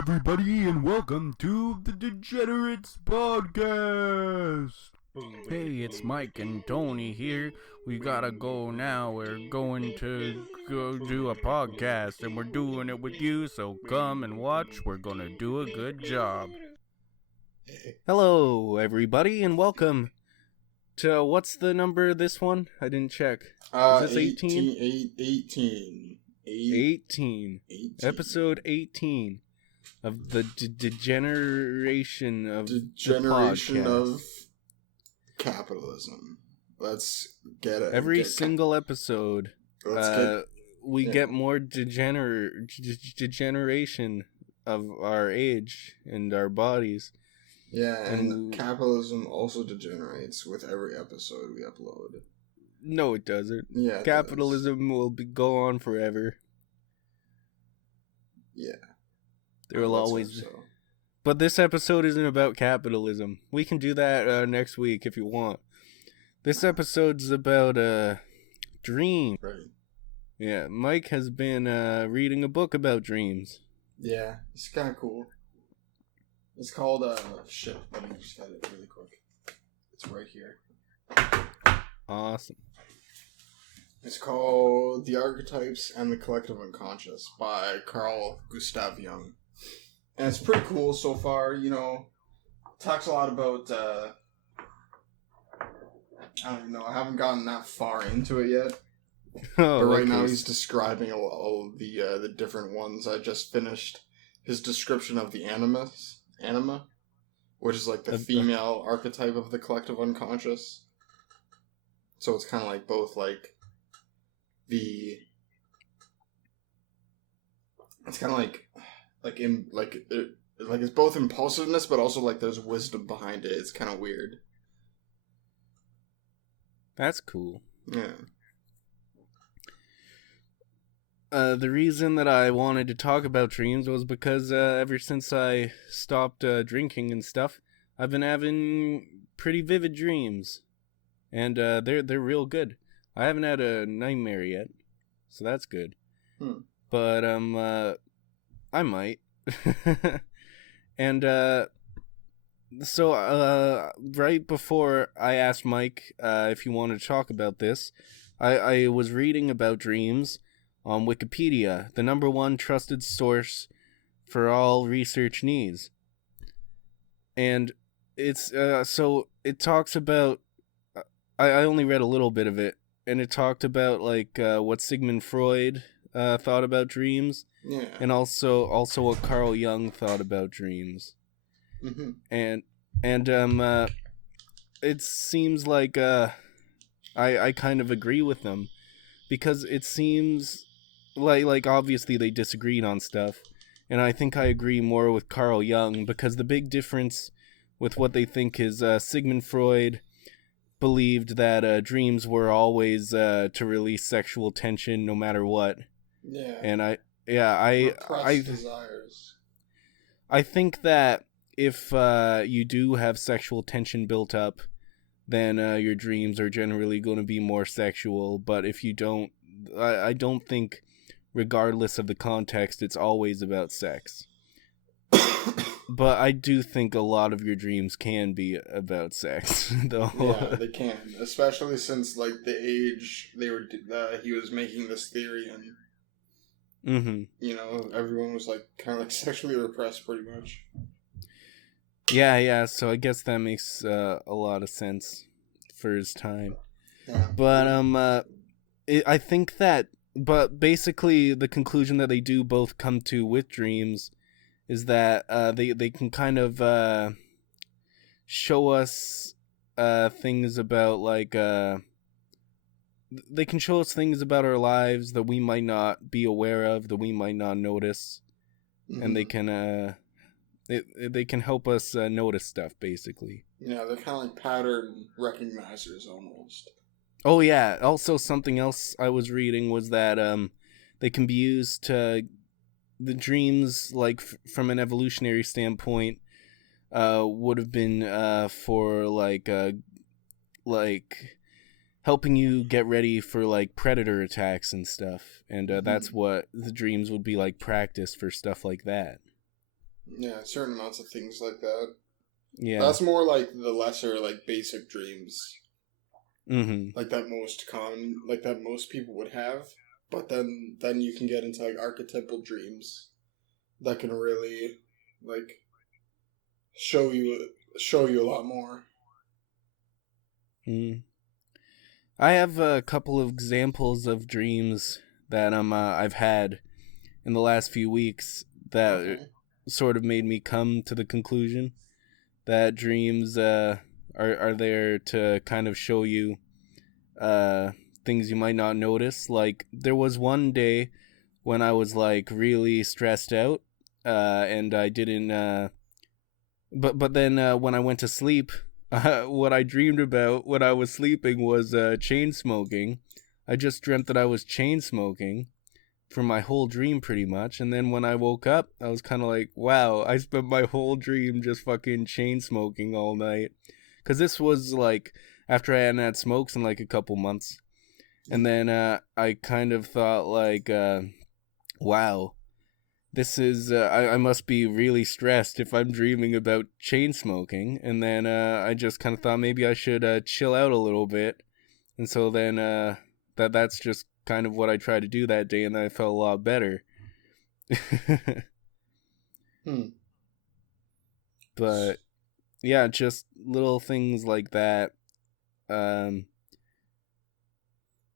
everybody, and welcome to the Degenerates podcast. Hey, it's Mike and Tony here. We gotta go now. We're going to go do a podcast, and we're doing it with you, so come and watch. We're gonna do a good job. Hello, everybody, and welcome to, what's the number of this one? I didn't check. Is this 18? 18. Episode 18 of the degeneration of Degeneration of capitalism. Let's get it. Every single episode, we get more degeneration of our age and our bodies. Yeah, and capitalism also degenerates with every episode we upload. No, it doesn't. Yeah, capitalism will go on forever. Yeah. There will always... But this episode isn't about capitalism. We can do that next week if you want. This episode's about dreams. Right. Yeah, Mike has been reading a book about dreams. Yeah, it's kind of cool. It's called, shit, let me just get it really quick. It's right here. Awesome. It's called The Archetypes and the Collective Unconscious by Carl Gustav Jung. And it's pretty cool so far, you know. Talks a lot about, I don't even know, I haven't gotten that far into it yet. But right now he's describing all the different ones. I just finished his description of the anima, which is like the female archetype of the collective unconscious. So it's kind of like both like it's kind of like it's both impulsiveness, but also like there's wisdom behind it. It's kind of weird. That's cool. Yeah. The reason that I wanted to talk about dreams was because ever since I stopped drinking and stuff, I've been having pretty vivid dreams, and they're real good. I haven't had a nightmare yet, so that's good. But I might. And so right before I asked Mike if he wanted to talk about this, I was reading about dreams on Wikipedia, the #1 trusted source for all research needs. And it's so it talks about I only read a little bit of it, and it talked about like what Sigmund Freud thought about dreams, and also what Carl Jung thought about dreams. Mm-hmm. And it seems like I kind of agree with them, because it seems like obviously they disagreed on stuff, and I think I agree more with Carl Jung, because the big difference with what they think is Sigmund Freud believed that dreams were always to release sexual tension no matter what. Yeah. And I desires. I think that if you do have sexual tension built up, then your dreams are generally going to be more sexual. But if you don't, I don't think, regardless of the context, it's always about sex. But I do think a lot of your dreams can be about sex, though. Yeah, they can, especially since like the age he was making this theory, and you know, everyone was like kind of like sexually repressed, pretty much. Yeah. So I guess that makes a lot of sense for his time. Yeah. But I think that. But basically, the conclusion that they do both come to with dreams is that they can kind of show us things about like they can show us things about our lives that we might not be aware of, that we might not notice, and they can help us notice stuff, basically. Yeah, they're kind of like pattern recognizers almost. Oh yeah, also something else I was reading was that they can be used to, the dreams, like from an evolutionary standpoint, would have been for like helping you get ready for like predator attacks and stuff, and that's what the dreams would be like, practice for stuff like that. Yeah, certain amounts of things like that. Yeah. That's more like the lesser, like, basic dreams. Mm-hmm. Like that most common, like that most people would have. But then you can get into, like, archetypal dreams that can really, like, show you a lot more. Mm. I have a couple of examples of dreams that I've had in the last few weeks that sort of made me come to the conclusion that dreams are there to kind of show you things you might not notice. Like, there was one day when I was, like, really stressed out, and I didn't but then when I went to sleep, what I dreamed about when I was sleeping was chain smoking. I just dreamt that I was chain smoking for my whole dream, pretty much. And then when I woke up, I was kind of like, wow, I spent my whole dream just fucking chain smoking all night. Because this was, like, after I hadn't had smokes in, like, a couple months. And then I kind of thought, like, wow, this is, I must be really stressed if I'm dreaming about chain smoking. And then I just kind of thought maybe I should chill out a little bit. And so then that's just kind of what I tried to do that day, and then I felt a lot better. But yeah, just little things like that.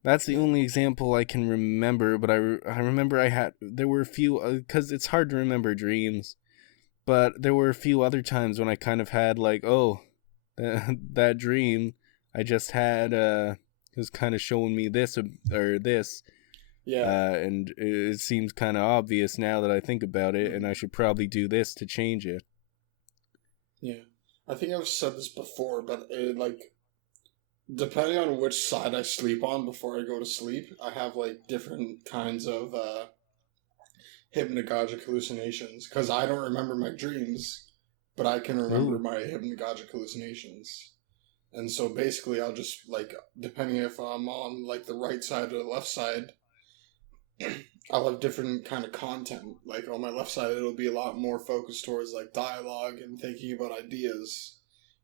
That's the only example I can remember, but I remember there were a few, because it's hard to remember dreams, but there were a few other times when I kind of had, like, oh, that dream I just had was kind of showing me this or this. Yeah. And it seems kind of obvious now that I think about it, and I should probably do this to change it. Yeah. I think I've said this before, but depending on which side I sleep on before I go to sleep, I have, like, different kinds of hypnagogic hallucinations. Because I don't remember my dreams, but I can remember my hypnagogic hallucinations. And so basically I'll just, like, depending if I'm on, like, the right side or the left side, I'll have different kind of content. Like, on my left side, it'll be a lot more focused towards, like, dialogue and thinking about ideas.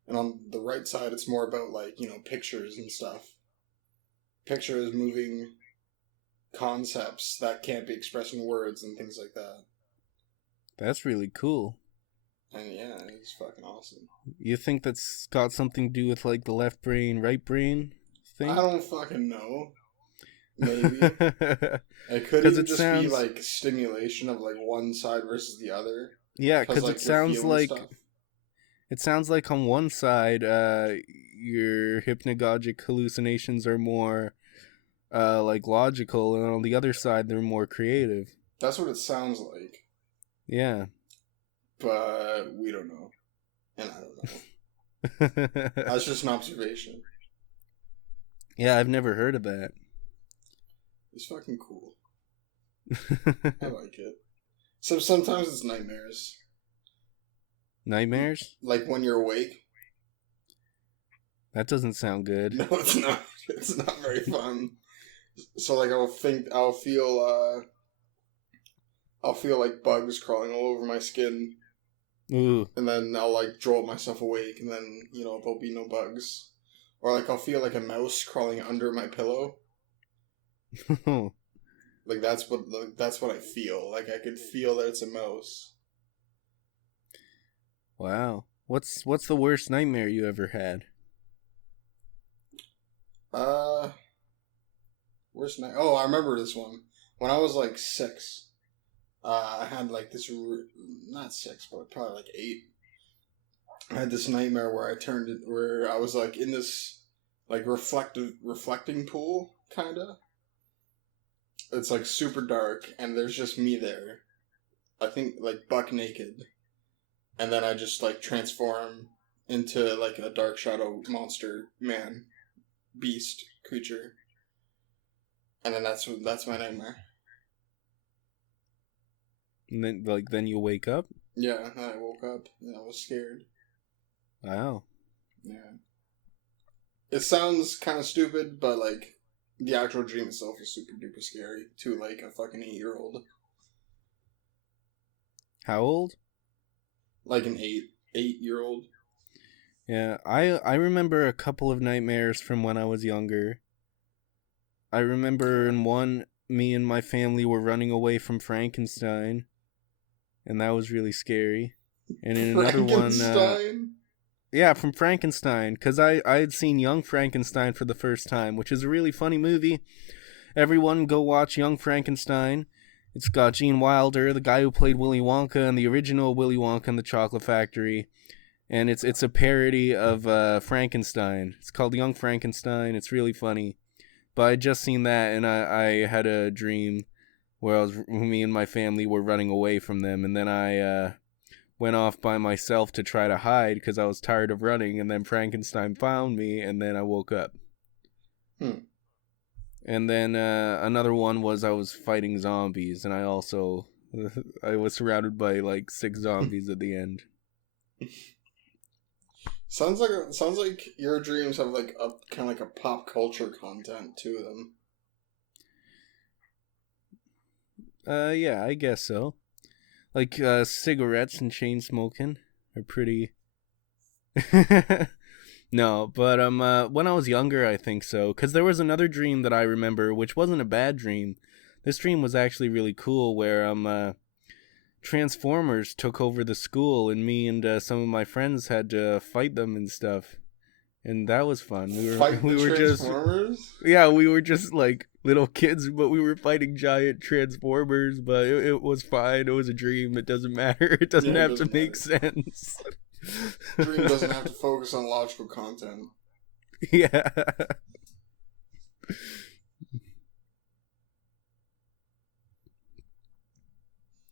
And on the right side, it's more about, like, you know, pictures and stuff. Pictures, moving concepts that can't be expressed in words and things like that. That's really cool. And yeah, it's fucking awesome. You think that's got something to do with, like, the left brain, right brain thing? I don't fucking know. Maybe. It could even just be, like, stimulation of, like, one side versus the other. Yeah, because like, it sounds like... Stuff. It sounds like on one side, your hypnagogic hallucinations are more, like, logical, and on the other side, they're more creative. That's what it sounds like. Yeah. But we don't know. And I don't know. That's just an observation. Yeah, I've never heard of that. It's fucking cool. I like it. So sometimes it's nightmares. Nightmares? Like when you're awake? That doesn't sound good. No, it's not. It's not very fun. So, like, I'll feel like bugs crawling all over my skin. Ooh. And then I'll, like, jolt myself awake, and then, you know, there'll be no bugs. Or, like, I'll feel like a mouse crawling under my pillow. Like, that's what I feel. Like, I could feel that it's a mouse. Wow. What's the worst nightmare you ever had? Worst night. Oh, I remember this one. When I was, like, 6, I had, like, this... Not 6, but probably, like, 8. I had this nightmare where I was, like, in this, like, reflecting pool, kinda. It's, like, super dark, and there's just me there. I think, like, buck naked. And then I just, like, transform into, like, a dark shadow monster, man, beast, creature. And then that's my nightmare. And then you wake up? Yeah, I woke up, and I was scared. Wow. Yeah. It sounds kind of stupid, but, like, the actual dream itself is super duper scary to, like, a fucking 8-year-old. How old? Like an 8-year-old. Yeah, I remember a couple of nightmares from when I was younger. I remember in one, me and my family were running away from Frankenstein, and that was really scary. And in another one, yeah, from Frankenstein, because I had seen Young Frankenstein for the first time, which is a really funny movie. Everyone go watch Young Frankenstein. It's got Gene Wilder, the guy who played Willy Wonka in the original Willy Wonka and the Chocolate Factory. And it's a parody of Frankenstein. It's called Young Frankenstein. It's really funny. But I just seen that, and I had a dream where me and my family were running away from them, and then I went off by myself to try to hide because I was tired of running, and then Frankenstein found me, and then I woke up. And then another one was I was fighting zombies, and I was surrounded by like 6 zombies at the end. Sounds like your dreams have like a kind of like a pop culture content to them. Yeah, I guess so. Like cigarettes and chain smoking are pretty. No, but when I was younger, I think so, because there was another dream that I remember, which wasn't a bad dream. This dream was actually really cool, where Transformers took over the school, and me and some of my friends had to fight them and stuff, and that was fun. We were Transformers? We were just like little kids, but we were fighting giant Transformers. But it was fine. It was a dream. It doesn't matter. It doesn't have to make sense. Dream doesn't have to focus on logical content. Yeah.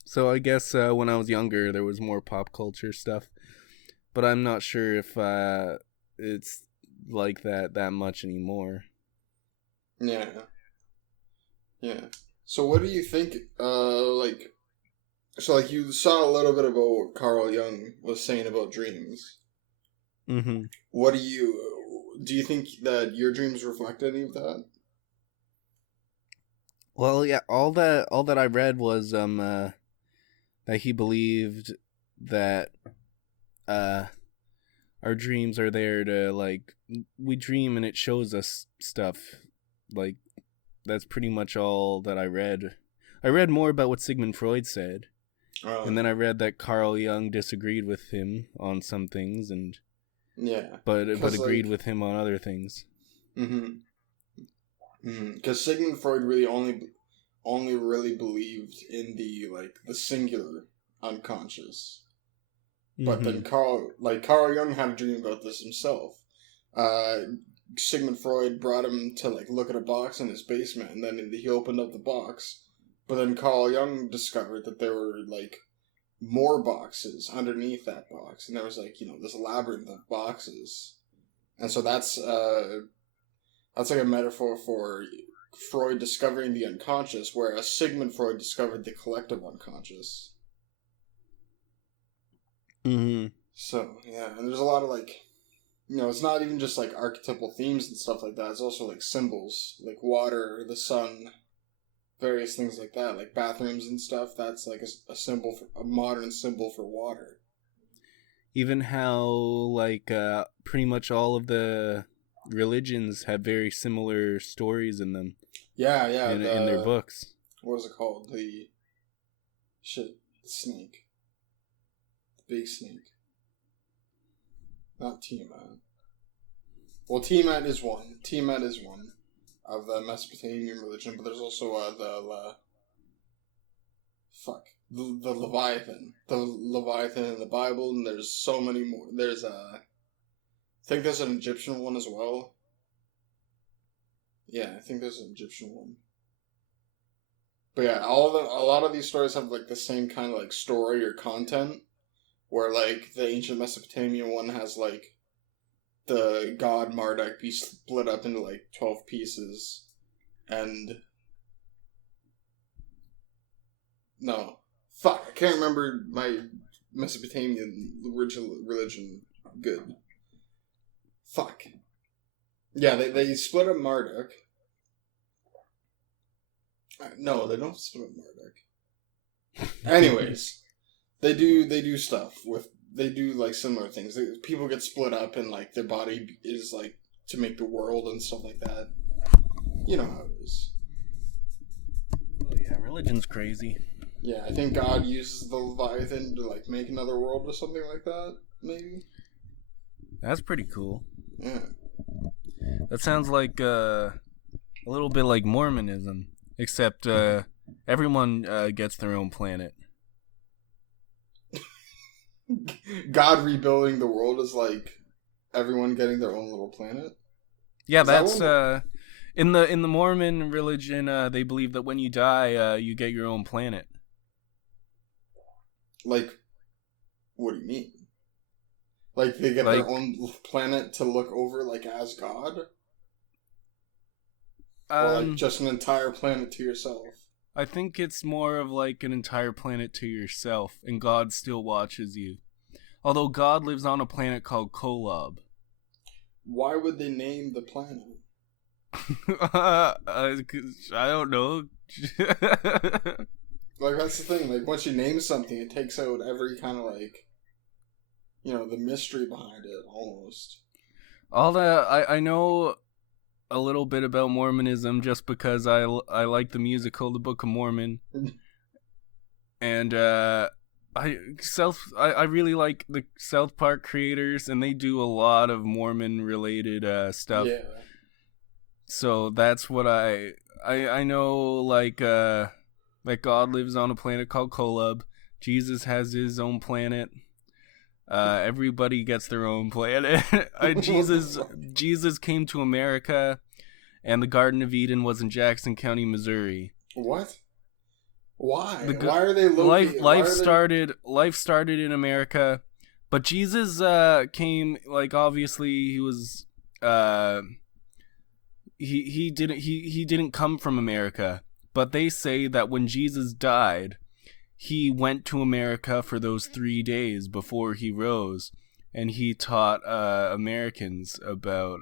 So I guess when I was younger, there was more pop culture stuff, but I'm not sure if it's like that much anymore. Yeah. So what do you think? So you saw a little bit about what Carl Jung was saying about dreams. Mm-hmm. What do you think that your dreams reflect any of that? Well, yeah, all that I read was that he believed that our dreams are there to, like, we dream and it shows us stuff. Like, that's pretty much all that I read. I read more about what Sigmund Freud said. And then I read that Carl Jung disagreed with him on some things, and but agreed with him on other things. Because Sigmund Freud really only really believed in the singular unconscious. But then Carl Jung had a dream about this himself. Sigmund Freud brought him to look at a box in his basement, and then he opened up the box. But then Carl Jung discovered that there were more boxes underneath that box, and there was this labyrinth of boxes. And so that's like a metaphor for Freud discovering the unconscious, whereas Sigmund Freud discovered the collective unconscious. So, yeah, and there's a lot of it's not even just archetypal themes and stuff like that. It's also symbols, like water, the sun, various things like that, like bathrooms and stuff. That's a symbol, a modern symbol for water. Even how pretty much all of the religions have very similar stories in them. Yeah, in their books. What is it called? The snake. The big snake. Not Tiamat. Well, Tiamat is one. Tiamat is one of the Mesopotamian religion, but there's also the Leviathan. The Leviathan in the Bible, and there's so many more. There's I think there's an Egyptian one as well. Yeah, I think there's an Egyptian one. But yeah, a lot of these stories have the same kind of story or content, where the ancient Mesopotamian one has the god Marduk be split up into 12 pieces, and I can't remember my Mesopotamian religion good. Yeah, they split up Marduk. No, they don't split up Marduk. Anyways, they do stuff with they do like similar things. People get split up and like their body is like to make the world and stuff like that. You know how it is. Oh yeah, religion's crazy. Yeah, I think God uses the Leviathan to like make another world or something like that. Maybe. That's pretty cool. Yeah. That sounds like a little bit like Mormonism, except everyone gets their own planet. God rebuilding the world is like everyone getting their own little planet. Yeah, that's in the Mormon religion. They believe that when you die, you get your own planet. Like, what do you mean? Like they get their own planet to look over, like as God, or like just an entire planet to yourself. I think it's more of like an entire planet to yourself, and God still watches you. Although God lives on a planet called Kolob. Why would they name the planet? I don't know. Like, that's the thing. Like, once you name something, it takes out every kind of, like, you know, the mystery behind it, almost. I know a little bit about Mormonism just because I like the musical The Book of Mormon. And, I really like the South Park creators, and they do a lot of Mormon-related, stuff. Yeah. So that's what I know, like, that God lives on a planet called Kolob. Jesus has his own planet. Everybody gets their own planet. Jesus came to America, and the Garden of Eden was in Jackson County, Missouri. What? Why? Why are they located? Life started in America, but Jesus came, like, obviously he was he didn't come from America. But they say that when Jesus died, he went to America for those 3 days before he rose, and he taught Americans about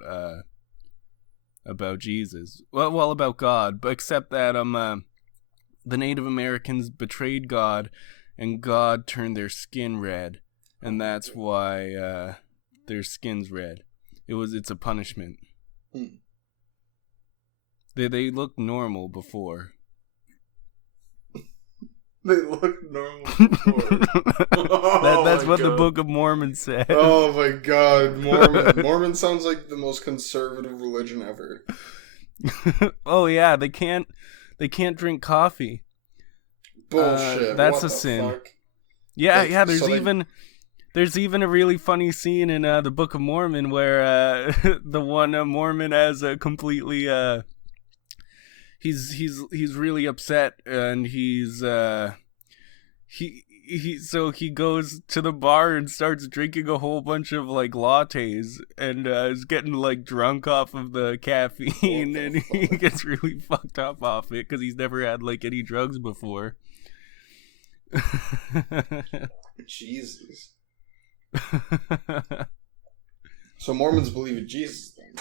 Jesus. Well, about God, but except that the Native Americans betrayed God, and God turned their skin red, and that's why their skin's red. It's a punishment. They looked normal before. They look normal before. That's what the Book of Mormon said. Oh my god, Mormon sounds like the most conservative religion ever. Oh yeah, they can't drink coffee. Bullshit. That's a sin. Fuck? Yeah. There's even a really funny scene in the Book of Mormon where the one Mormon has a completely he's really upset, and he goes to the bar and starts drinking a whole bunch of like lattes, and is getting like drunk off of the caffeine, and he gets really fucked up off it because he's never had like any drugs before. Jesus. So Mormons believe in Jesus then?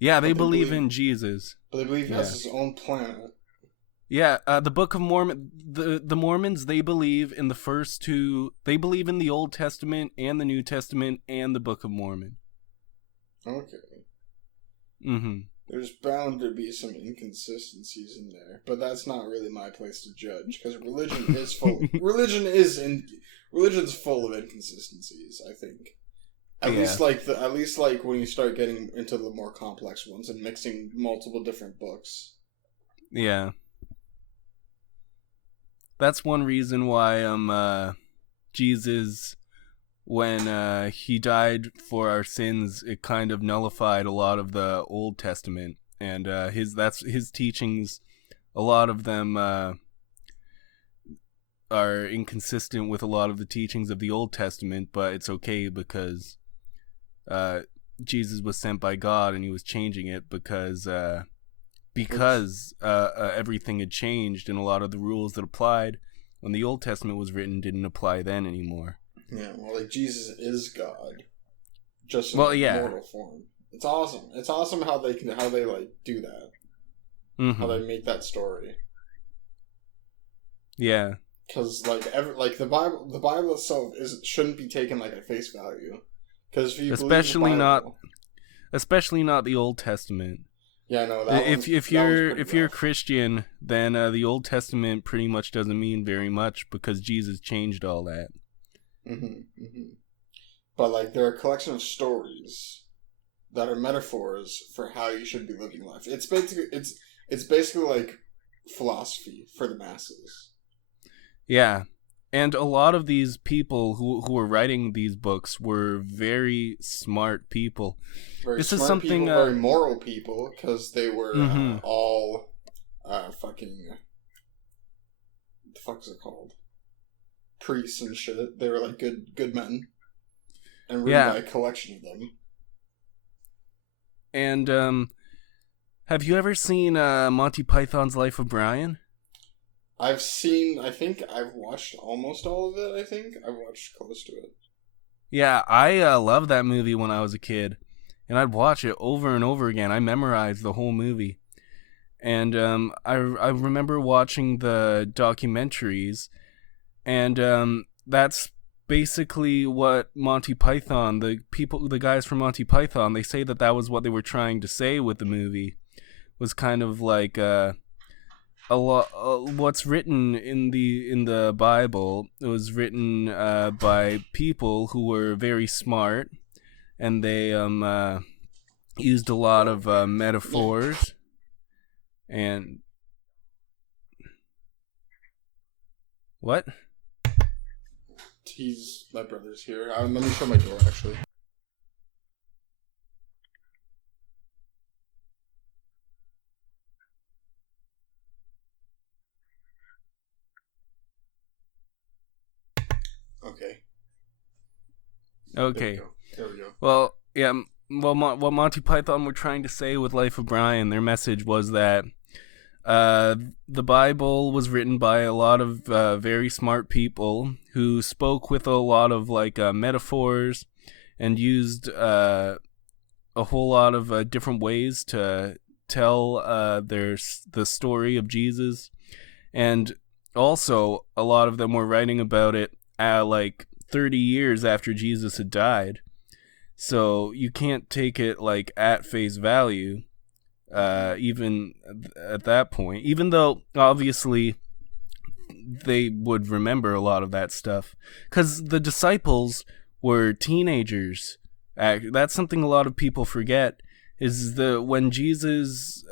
Yeah, they believe in Jesus. But they believe he has his own planet. Yeah, the Book of Mormon, the Mormons, they believe in the first two. They believe in the Old Testament and the New Testament and the Book of Mormon. Okay. Mm-hmm. There's bound to be some inconsistencies in there, but that's not really my place to judge, because religion is full. Religion's full of inconsistencies, I think. At least like when you start getting into the more complex ones and mixing multiple different books. Yeah. That's one reason why Jesus, when he died for our sins, it kind of nullified a lot of the Old Testament, and his teachings, a lot of them are inconsistent with a lot of the teachings of the Old Testament, but it's okay because Jesus was sent by God, and he was changing it because everything had changed, and a lot of the rules that applied when the Old Testament was written didn't apply then anymore. Yeah, well, like Jesus is God, just in mortal form. It's awesome. It's awesome how they like do that. Mm-hmm. How they make that story. Yeah. because like the Bible itself shouldn't be taken like at face value. Because if you especially believe the Bible, especially not the Old Testament. Yeah, no. If you're a Christian, then the Old Testament pretty much doesn't mean very much because Jesus changed all that. But like, there are a collection of stories that are metaphors for how you should be living life. It's basically like philosophy for the masses. Yeah. And a lot of these people who were writing these books were very smart people. Very moral people, because they were all fucking... What the fuck is it called? Priests and shit. They were like good men. And written by a collection of them. And have you ever seen Monty Python's Life of Brian? I think I've watched almost all of it, I think. I've watched close to it. Yeah, I loved that movie when I was a kid. And I'd watch it over and over again. I memorized the whole movie. And I remember watching the documentaries. And that's basically what Monty Python, the guys from Monty Python, they say that was what they were trying to say with the movie. Was kind of like... a lot. What's written in the Bible, it was written by people who were very smart, and they used a lot of metaphors. And what? My brother's here. Let me show my door actually. Okay. There we go. Well, yeah. Well, what Monty Python were trying to say with Life of Brian, their message was that the Bible was written by a lot of very smart people who spoke with a lot of like metaphors and used a whole lot of different ways to tell the story of Jesus, and also a lot of them were writing about it like 30 years after Jesus had died. So you can't take it like at face value, even at that point, even though obviously they would remember a lot of that stuff because the disciples were teenagers. That's something a lot of people forget, is when Jesus,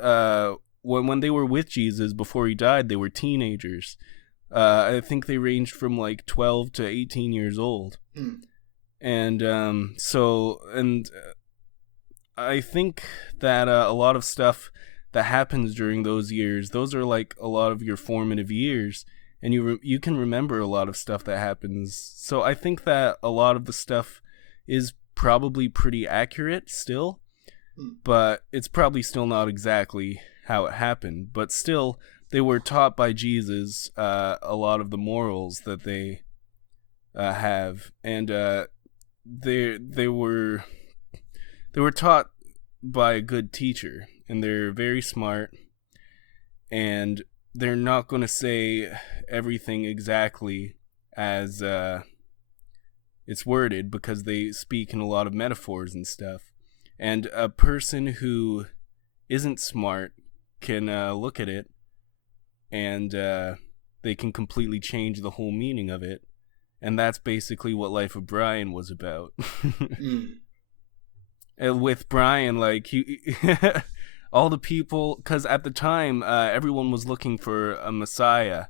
when they were with Jesus before he died, they were teenagers. I think they ranged from like 12 to 18 years old. And I think that a lot of stuff that happens during those years, those are like a lot of your formative years, and you can remember a lot of stuff that happens. So I think that a lot of the stuff is probably pretty accurate still, but it's probably still not exactly how it happened. But still, they were taught by Jesus a lot of the morals that they have, and they were taught by a good teacher, and they're very smart, and they're not going to say everything exactly as it's worded, because they speak in a lot of metaphors and stuff. And a person who isn't smart can look at it, and they can completely change the whole meaning of it. And that's basically what Life of Brian was about. And with Brian, like, all the people, because at the time, everyone was looking for a Messiah.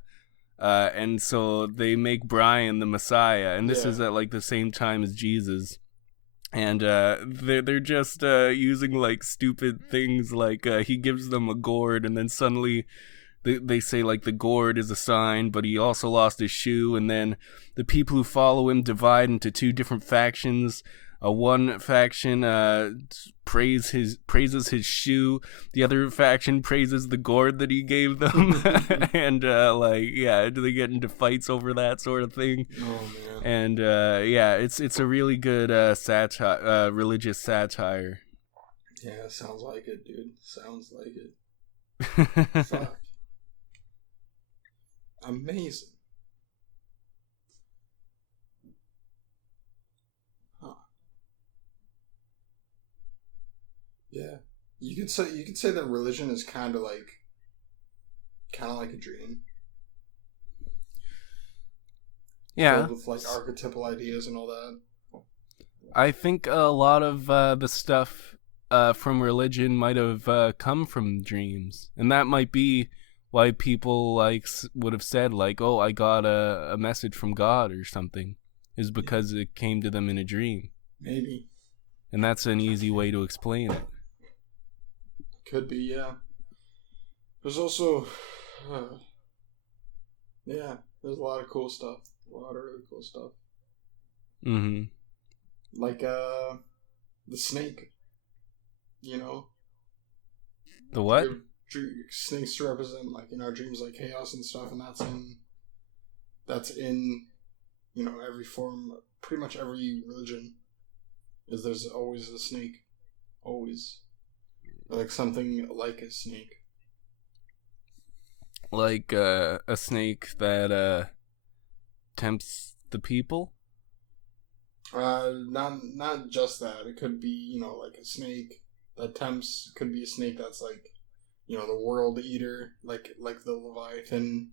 And so they make Brian the Messiah. And this is at, like, the same time as Jesus. And they're just using, like, stupid things, like he gives them a gourd, and then suddenly they say, like, the gourd is a sign, but he also lost his shoe. And then the people who follow him divide into two different factions. One faction praises his shoe. The other faction praises the gourd that he gave them. And they get into fights over that sort of thing. Oh man. And it's a really good satire, religious satire. Yeah, sounds like it, dude. Sounds like it. Fuck. Amazing. Yeah. You could say that religion is kind of like a dream. Yeah. Filled with like archetypal ideas and all that. I think a lot of the stuff from religion might have come from dreams, and that might be why people would have said like, "Oh, I got a message from God" or something, is because it came to them in a dream. Maybe. And that's an easy way to explain it. Could be, yeah. There's also, there's a lot of cool stuff. A lot of really cool stuff. Mm-hmm. Like, the snake. You know? The what? Snakes represent, like, in our dreams, like, chaos and stuff, and that's in, you know, every form, pretty much every religion. There's always a snake. Always. Or like something like a snake. Like a snake that tempts the people? Not just that. It could be, you know, like a snake that tempts. Could be a snake that's like, you know, the world eater, like the Leviathan.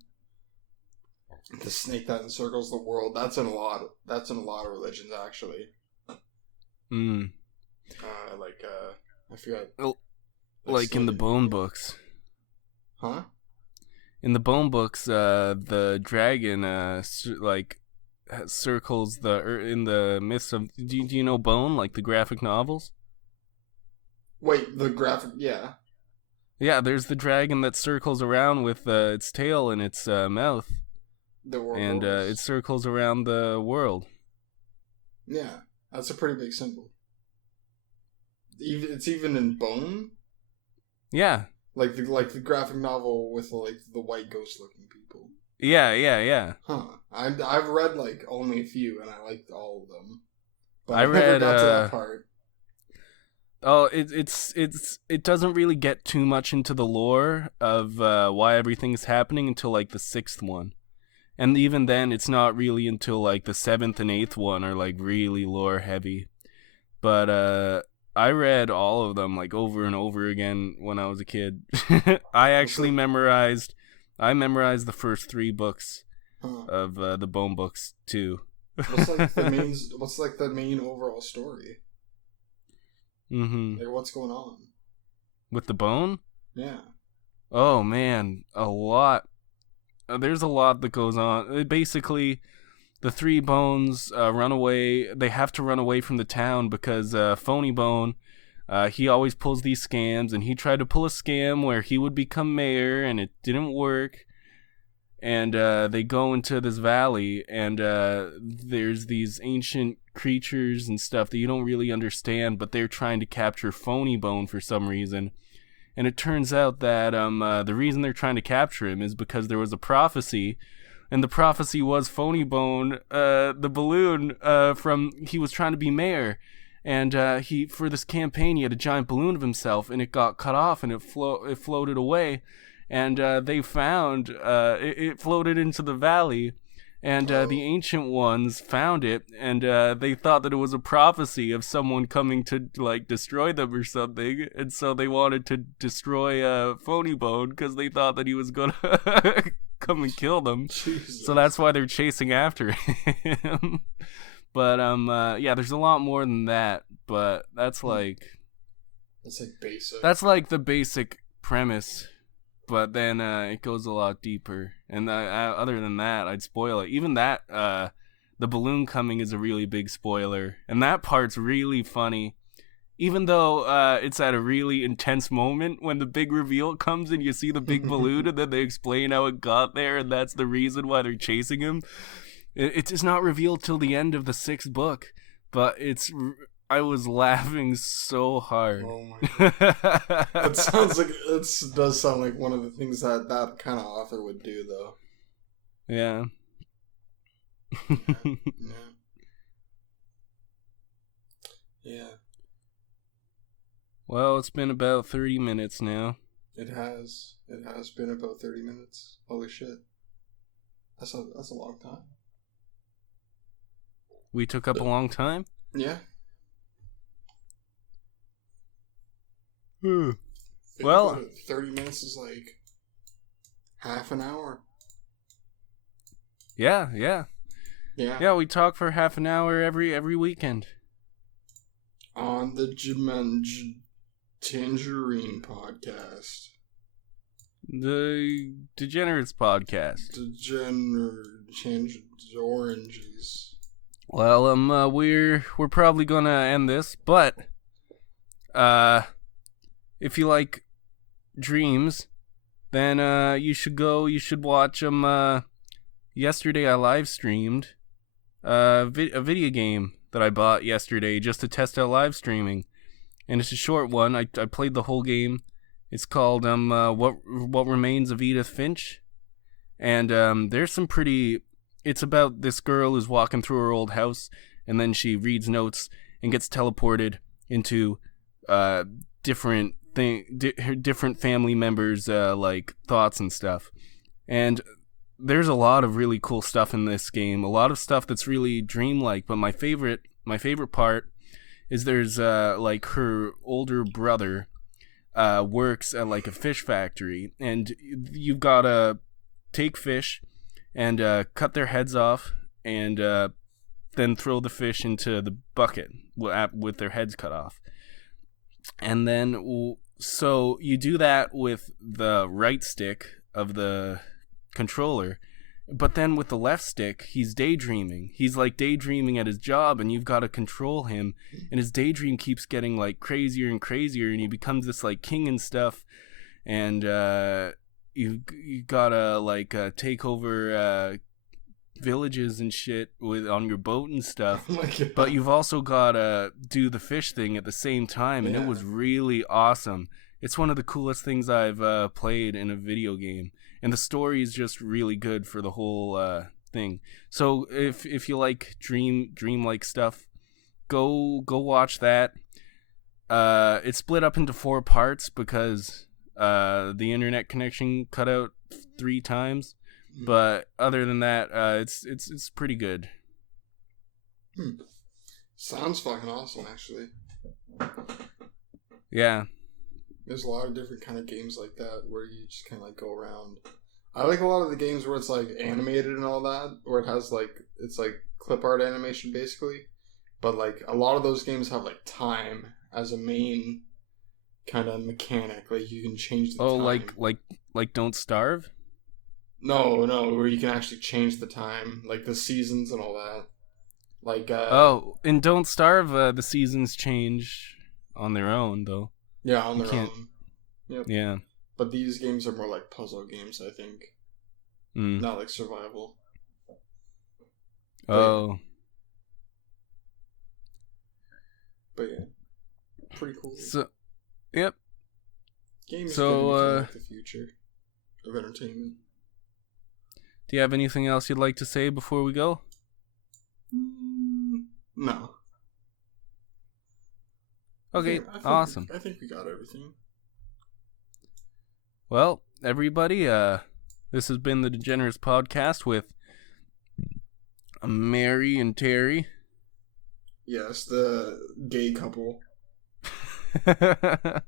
The snake that encircles the world. That's in a lot of religions, actually. I forgot. Like in the bone books. Huh? In the bone books, the dragon circles in the midst of. Do you know Bone, like the graphic novels? Wait, the graphic, yeah. Yeah, there's the dragon that circles around with its tail and its mouth. The world. And it circles around the world. Yeah, that's a pretty big symbol. It's even in Bone. Yeah. Like the graphic novel with like the white ghost looking people. Yeah. Huh. I've read like only a few and I liked all of them. But I never got to that part. Oh, it doesn't really get too much into the lore of why everything's happening until like the 6th one. And even then it's not really until like the 7th and 8th one are like really lore heavy. But I read all of them like over and over again when I was a kid. I actually memorized the first 3 books of the Bone books too. What's like the main overall story? Mm-hmm. Like what's going on with the Bone? Yeah. Oh man, a lot. There's a lot that goes on. Basically, the 3 bones run away. They have to run away from the town because Phony Bone, he always pulls these scams, and he tried to pull a scam where he would become mayor, and it didn't work. And they go into this valley, and there's these ancient creatures and stuff that you don't really understand, but they're trying to capture Phony Bone for some reason. And it turns out that the reason they're trying to capture him is because there was a prophecy. And the prophecy was Phony Bone, the balloon he was trying to be mayor, and he for this campaign he had a giant balloon of himself, and it got cut off, and it floated away, and they found it floated into the valley, and the ancient ones found it, and they thought that it was a prophecy of someone coming to like destroy them or something, and so they wanted to destroy Phony Bone because they thought that he was gonna come and kill them. Jesus. So that's why they're chasing after him. But yeah, there's a lot more than that, but that's like basic. That's like the basic premise, but then it goes a lot deeper. And other than that, I'd spoil it. Even that the balloon coming is a really big spoiler, and that part's really funny. Even though it's at a really intense moment when the big reveal comes and you see the big balloon and then they explain how it got there and that's the reason why they're chasing him. It is not revealed till the end of the 6th book, but I was laughing so hard. Oh my god. It does sound like one of the things that kind of author would do, though. Yeah. Yeah. Well, it's been about 30 minutes now. It has been about 30 minutes. Holy shit. That's a long time. We took up a long time? Yeah. Well, 30 minutes is like half an hour. Yeah. Yeah. We talk for half an hour every weekend. On the Tangerine podcast. The Degenerates podcast. Oranges. Well, we're probably gonna end this, but if you like dreams, then you should watch them. Yesterday I live streamed a video game that I bought yesterday just to test out live streaming, and it's a short one. I played the whole game. It's called What Remains of Edith Finch, and there's some pretty. It's about this girl who's walking through her old house, and then she reads notes and gets teleported into different family members' like thoughts and stuff, and there's a lot of really cool stuff in this game. A lot of stuff that's really dreamlike. But my favorite part is there's like her older brother works at like a fish factory, and you've got to take fish and cut their heads off, and then throw the fish into the bucket with their heads cut off. And then so you do that with the right stick of the controller, but then with the left stick he's daydreaming. He's like daydreaming at his job, and you've got to control him, and his daydream keeps getting like crazier and crazier, and he becomes this like king and stuff, and you gotta like take over villages and shit on your boat and stuff. Oh my God. But you've also gotta do the fish thing at the same time, and it was really awesome. It's one of the coolest things I've played in a video game. And the story is just really good for the whole thing. So if you like dream-like stuff, go watch that. It's split up into 4 parts because the internet connection cut out 3 times. But other than that, it's pretty good. Sounds fucking awesome, actually. Yeah. There's a lot of different kind of games like that where you just kind of like go around. I like a lot of the games where it's like animated and all that, where it has like, it's like clip art animation basically. But like a lot of those games have like time as a main kind of mechanic. Like you can change the time. like Don't Starve? No, where you can actually change the time, like the seasons and all that. Like in Don't Starve, the seasons change on their own though. Yeah, on their own. Yep. Yeah. But these games are more like puzzle games, I think. Not like survival. Oh. But yeah. Pretty cool. So, yep. Games are like the future of entertainment. Do you have anything else you'd like to say before we go? No. Okay, awesome. I think we got everything. Well, everybody, this has been the Degenerates podcast with Mary and Terry. Yes, the gay couple. Yeah.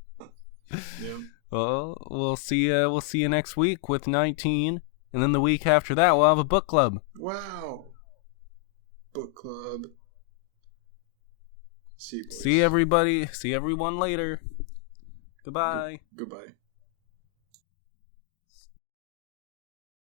Well, we'll see you next week with 19, and then the week after that we'll have a book club. Wow. Book club. See everybody. See everyone later. Goodbye. Goodbye.